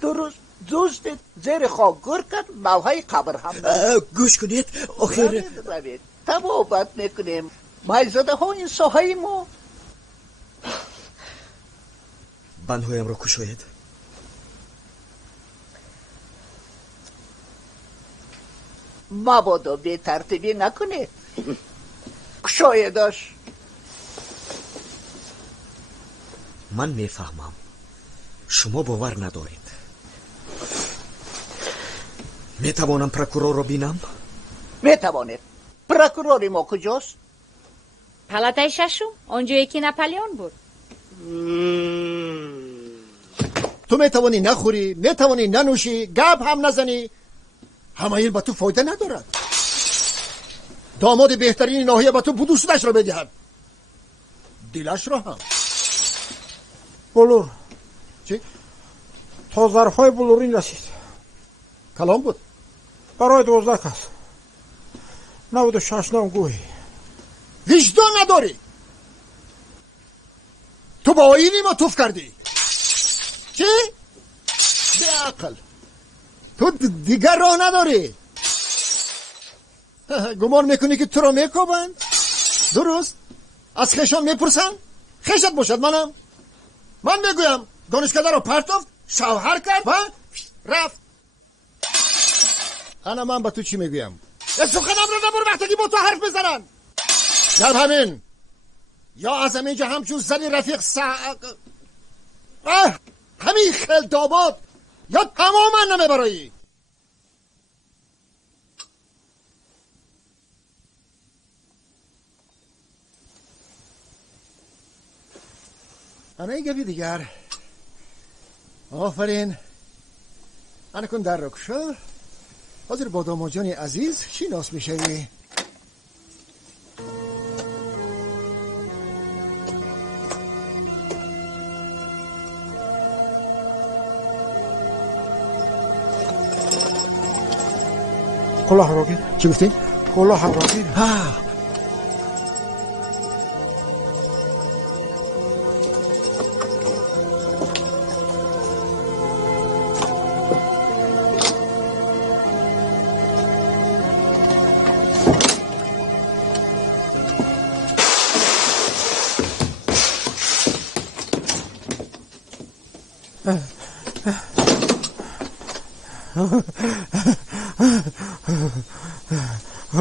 درست دزدید زیر خاک گر کرد موهای قبر هم گوش کنید آخر روید تبابت میکنیم مایزاده ها این ساهای ما. بندهایم را کشاید. مبادا بی ترتیبی نکنید. کشایدش. من میفهمم شما باور ندارید. میتوانم پروکورور را بینم؟ میتوانید. پروکوروری ما کجاست؟ پلاتای ششم آنجا یکی نپلیون بود. تو میتوانی نخوری، میتوانی ننوشی، گپ هم نزنی، همه این به تو فایده ندارد. داماد بهترین ناحیه به تو بودوسش را بدهد، دلش را هم. بلور چی؟ تا ظرفای بلورین رسید. کلام بود برای 12 کس. 96 نام گویی. وجدان نداری؟ تو با آیینی ما توف کردی. چی؟ به عقل تو دیگر راه نداری. گمان میکنی که تو را میکوبند؟ درست؟ از خشان میپرسن؟ خشت باشد من میگویم دانشکده را پرتافت، شوهر کرد و رفت. انا من به تو چی میگویم؟ سخنم را نبر وقتی با تو حرف بزنن. در همین یا از همینجا همچون زنی رفیق همین خیل داباد یا تماما نمیبرایی. همه گفی دیگر. آفرین. انا کن در رکشا. حاضر با داماجانی عزیز شیناس میشوی. کلاه را بگیر. چی گفتی؟ کلاه را بگیر.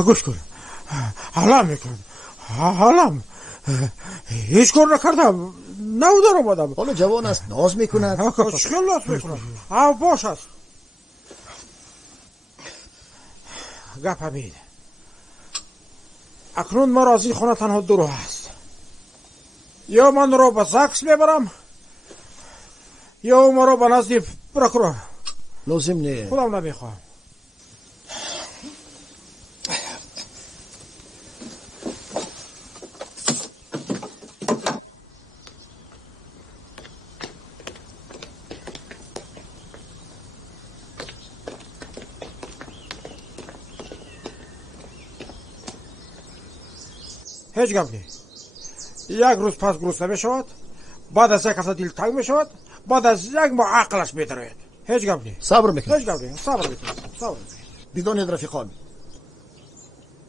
گوش کن. حالم میکن. حالم هیچ کار نکردم. نودار آمدم. حالا جوان است ناز میکند. خیالات میکند. باش است. گپ همین. اکنون ما را از این خانه تنها دو راه است. یا من را به زکس میبرم یا ما را به نزد پروکورور. لازم نه. خودم نمیخوام. هیچ گپ نیست. یک روز پس گرسنه میشود، بعد از یک هفته دلتنگ میشود، بعد از یک ماه عقلش میدرید. هیچ گپ نیست. صبر میکنید. هیچ گپ نیست. صبر میکنید. بدانید رفیقان،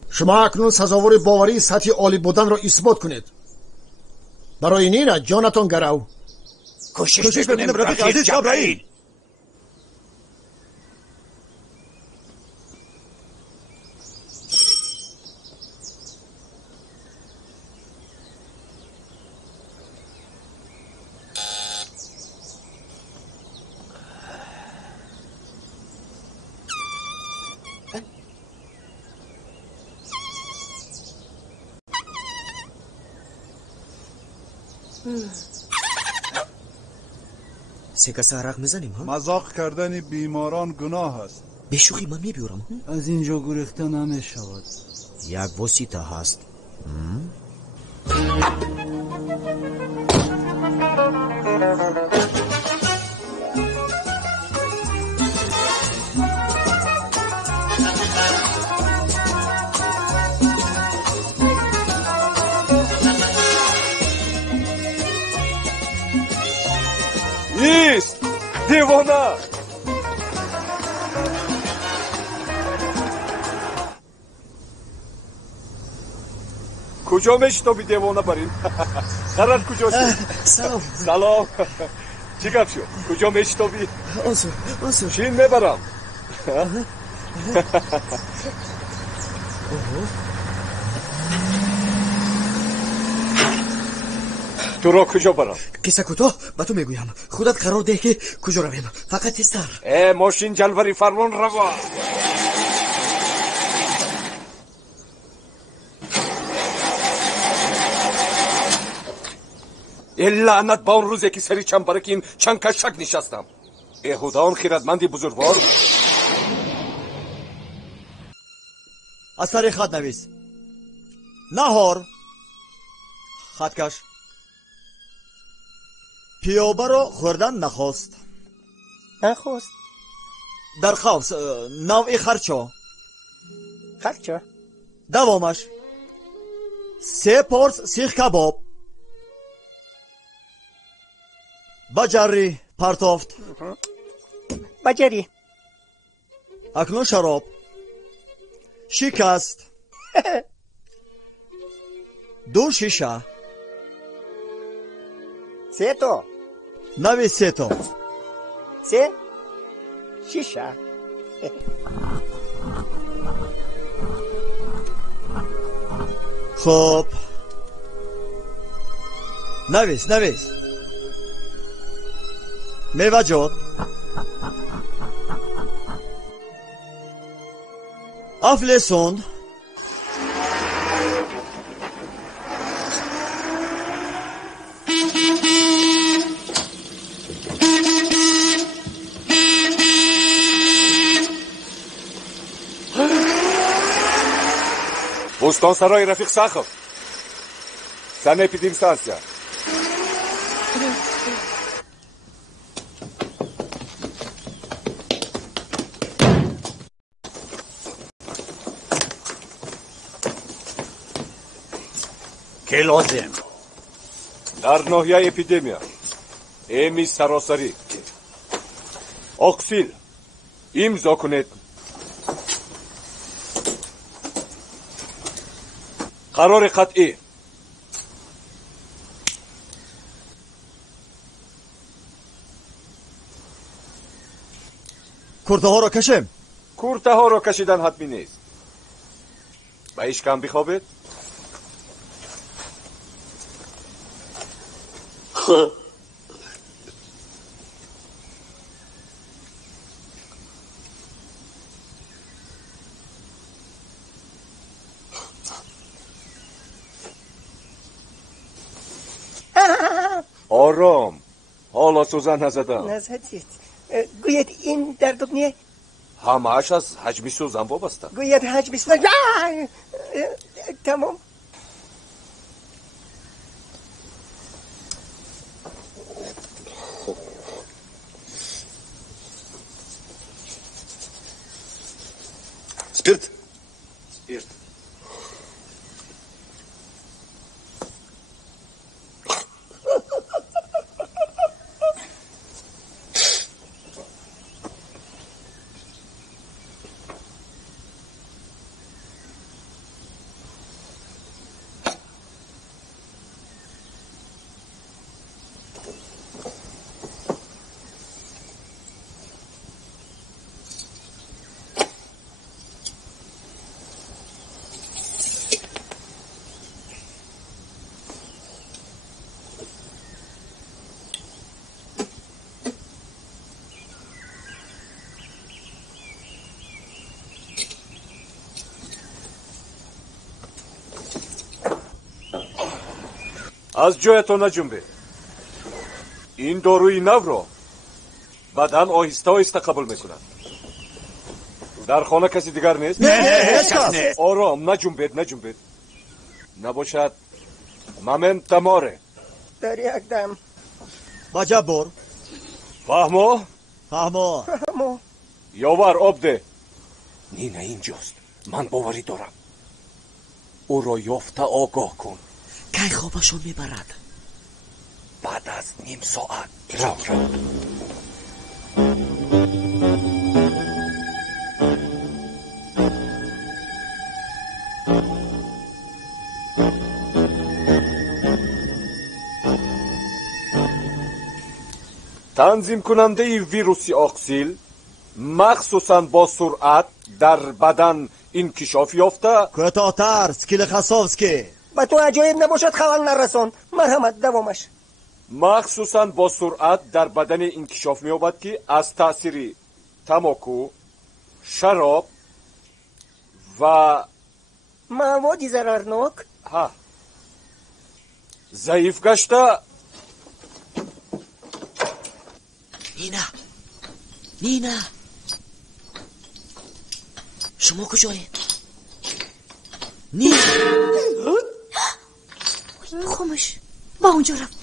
شما اکنون سزاوار باوری سطح عالی بودن را اثبات کنید. برای این جانتان گرو. کوشش کنیم رفیق جبرائیل. سه کاسه عرق میزنیم ها؟ مذاق کردن بیماران گناه است. به شوخی من میبیورم. از اینجا گریخته نمیشود. یک واسطه هست. نیست دیوانه. کجا میشتابی دیوانه برین؟ قرار کجاست؟ سلام. چی گپ شد؟ کجا میشتابی؟ آسور چین میبرم. تو را کجا برم؟ قصه کوتاه به تو میگویم. خودت قرار ده که کجا رویم. فقط استر. ماشین جلوری فرمان روا. لعنت با اون روزی که سری چنبرکین چند کشک نشستم. ایهودا اون خیرتمندی بزرگوار. از سر خط نویس. نهار خطکش پیوبه رو خوردن نخواست. درخواست نوع خرچا دوامش 3 پرس سیخ کباب بجری پرتافت بجری اکنون شراب شکست 2 شیشه 3 تا نوی 3 تا 3 شیشه خب نویس میوه جات افلسون بوستانسرای رفیق ساخب санэпидемстанция. که لازم در ناحیه اپیدمیا امی سراسری اقسیل امضا کنید. قرار قطعی کرته ها را کشیم. کرته ها را کشیدن حتمی نیست. با ایش کم بخوابید. آرام. حالا سوزن نزدم. نزدید. گوید این درد نیه؟ همه‌اش از حجم سوزن وابسته. گوید حجم سوزن. تمام. سپیرت. از جایتون نجنبید. این داروی نو را بدن آهسته آهسته قبول میکند. در خانه کسی دیگر نیست؟ نه. آرام نجنبید. نباشد ممن تماره. در یک دم. بجا بر. فهمو. یاور آب ده. نه اینجاست. من باوری دارم. او را یافته آگاه کن. کی خوابشو میبرد؟ بعد از نیم ساعت. رو. تنظیم کننده ویروسی اقسیل مخصوصا با سرعت در بدن انکشاف یافته. کوتاه‌تر سکیل خسافسکی. با تو عجایب نباشد خبر نرسان. مرحمت دوامش. مخصوصا با سرعت در بدن انکشاف می‌یابد که از تأثیر تماکو، شراب و مواد ضررناک ضعیف گشته نینا شما کجایی؟ نینا خاموش با اونجا رفت.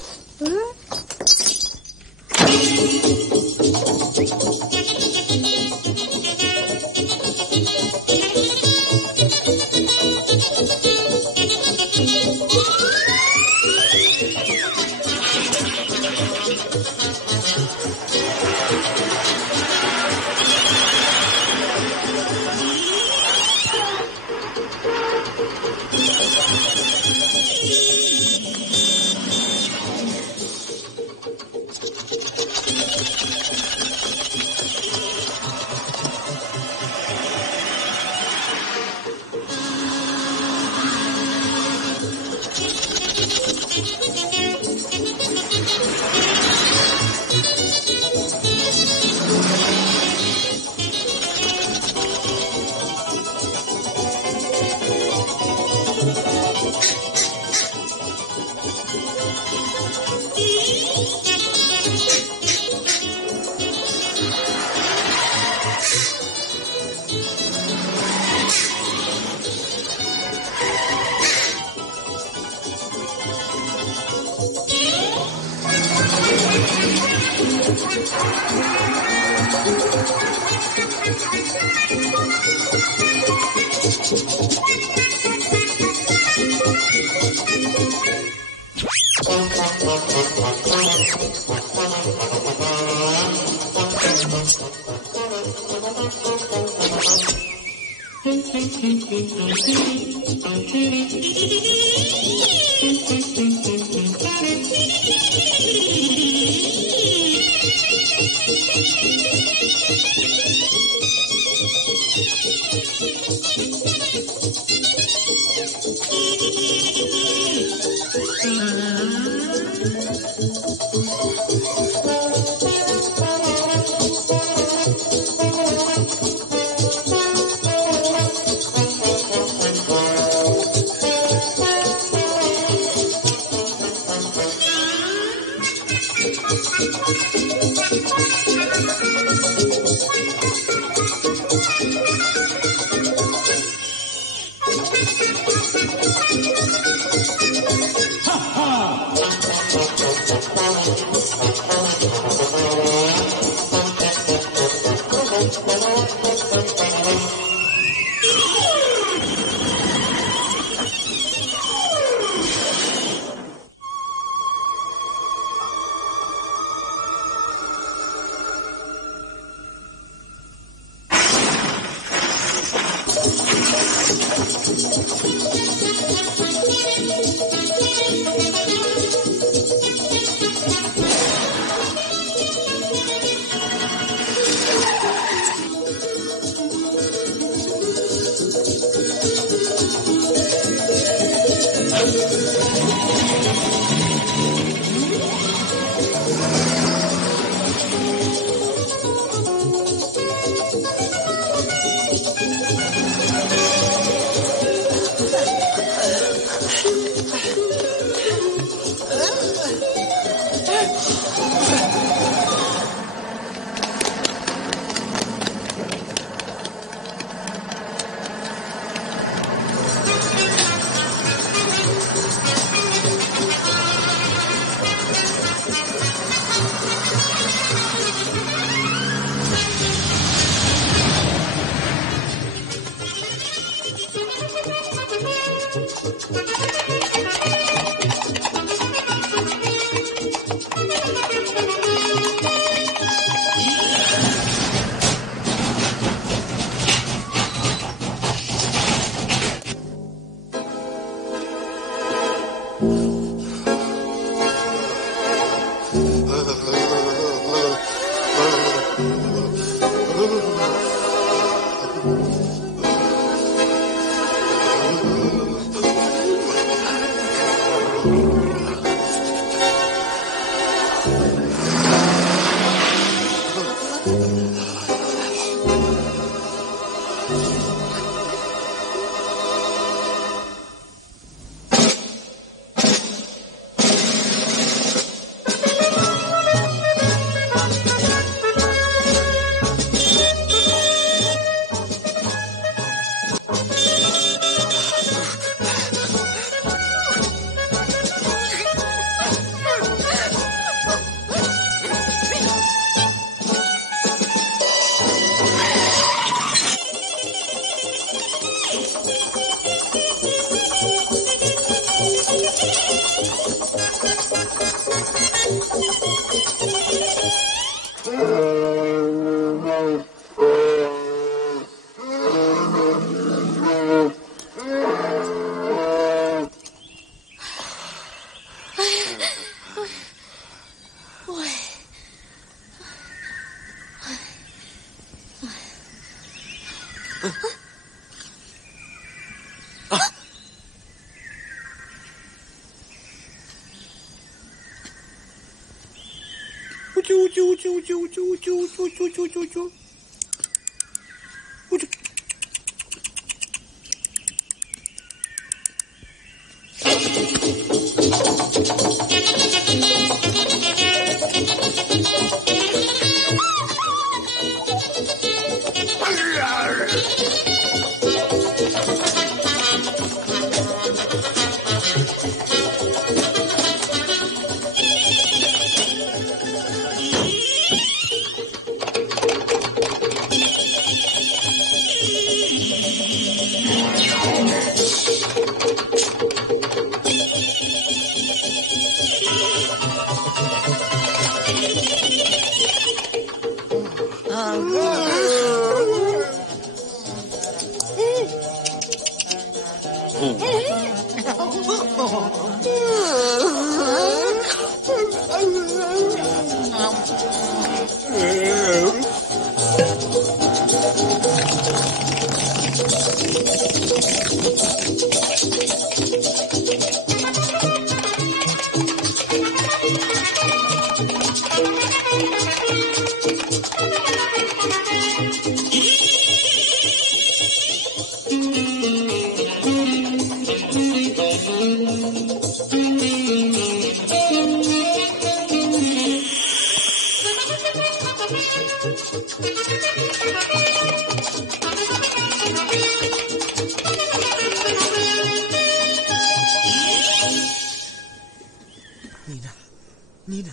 نینا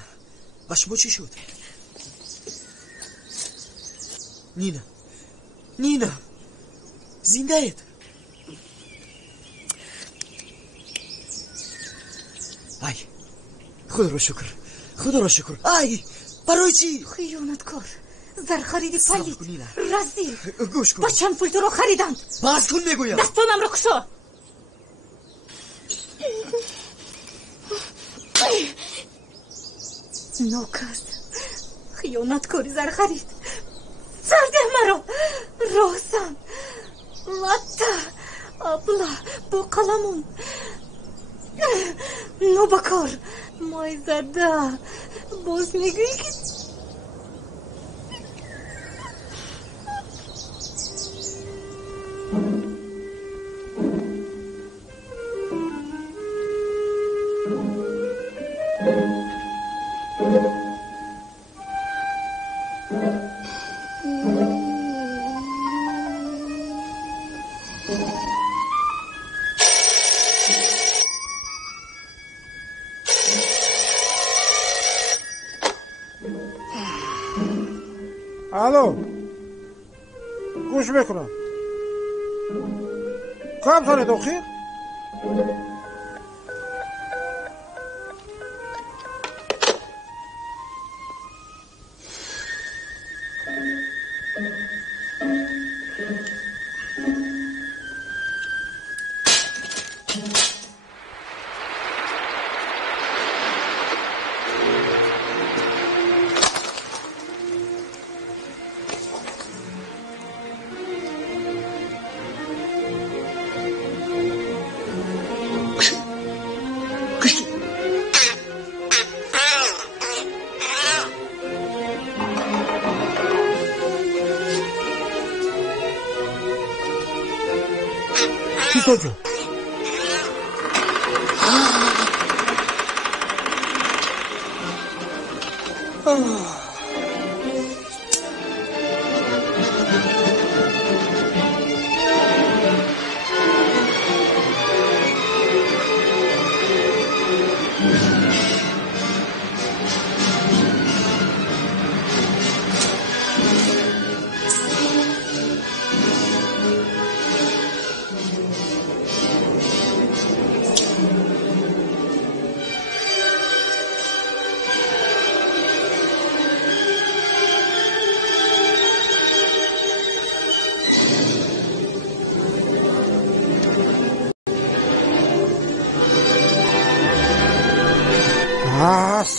با شما چی شد؟ نینا زنده اید؟ ای خدا را شکر ای برای چی؟ خیانتکار زرخرید پلید رزیل گوش کن با چند پول تو رو خریدند باز کن میگویم دستانم رو کشو نوکرد خیانتکاری زرخرید سرده مرا روزن لطه ابله با قلمون نو بکار مای زده باز میگویی که الو گوش بکنم کام تانه دخیر Jojo.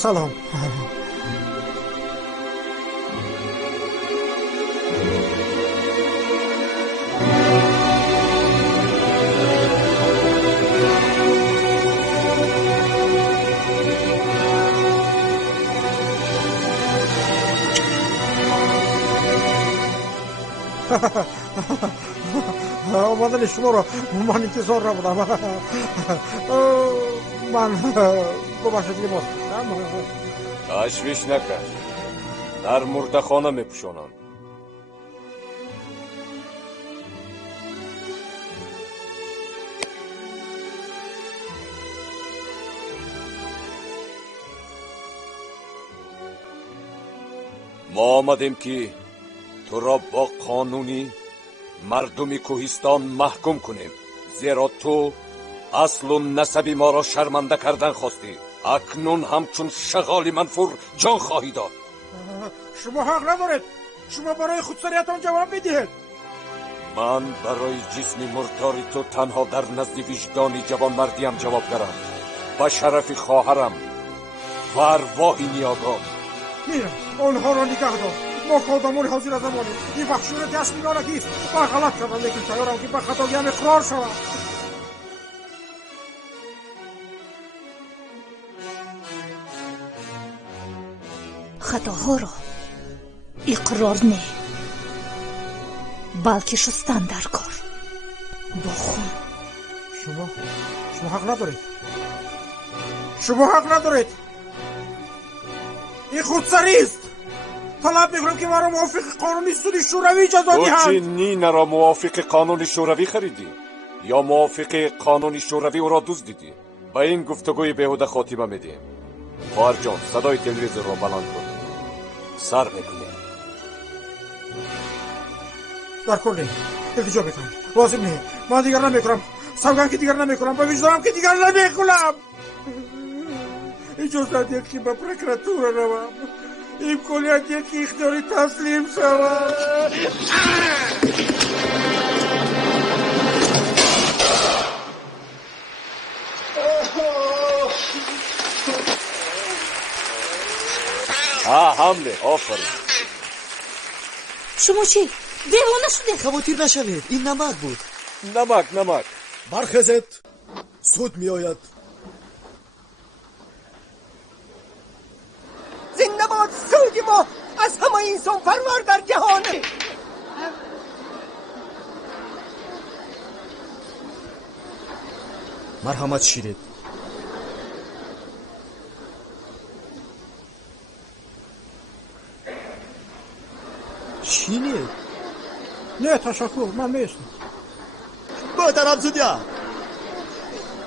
سلام آمدن شما را من انتظار نبودم. من ببخشید دیگه باز تشویش نکن، در مردخانه میپوشانم. ما آمدیم که تو را با قانونی مردم کوهستان محکوم کنیم، زیرا تو اصل و نسب ما را شرمنده کردن خواستی. اکنون همچون شغال منفور جان خواهی داد. شما حق ندارید. شما برای خودسریتان جواب بدهید. من برای جسم مردار تو تنها در نزد وجدانی جوان مردیم جواب دارم، با شرف خواهرم و ارواح نیاگان. میرم آنها را نگه دار. ما کادمان حاضر از زمانیم. این بخشون دست میگانگیست. من غلط کردم، لیکن تیارم که به خطایم اقرار شوم. خطاها را اقرار نه، بلکه شستن در کار با خون. شما حق ندارید. شما حق ندارید. این خودسری است. طلب میکنم که مرا موافق قانون سود شوروی جزا دهند. تو چی نینه را موافق قانون شوروی خریدی یا موافق قانون شوروی او را دزدیدی؟ با این گفتگوی بیهوده خاتمه میدیم. خواهر جان، صدای تلویزیون را بلند کن. سر میکنیم. در کل التجا میکنم. لازم نه. من دیگر نمیکنم. سوگن که دیگر نمیکنم. با وجدانم که دیگر نمیکنم. اجازه ندید که به پروکراتور روم. امکانیت که اختیاری تسلیم شود. حمله. آفرین. شما چی؟ دیوانه شده؟ خواطیر نشوید، این نمک بود. نمک. برخیزید، سود می آید. زنده باد سود ما از همه انسان فرمار در جهان. مرحمت شیرید. چینه؟ نه تشکر، من میشتم. محترم سودیا،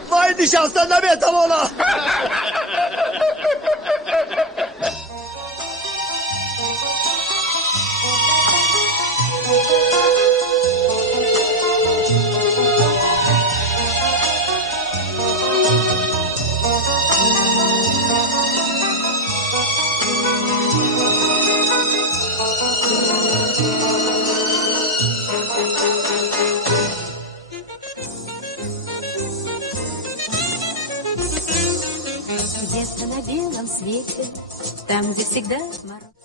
وای نشستن نمیتوانا. Где-то на белом свете, там, где всегда мороз.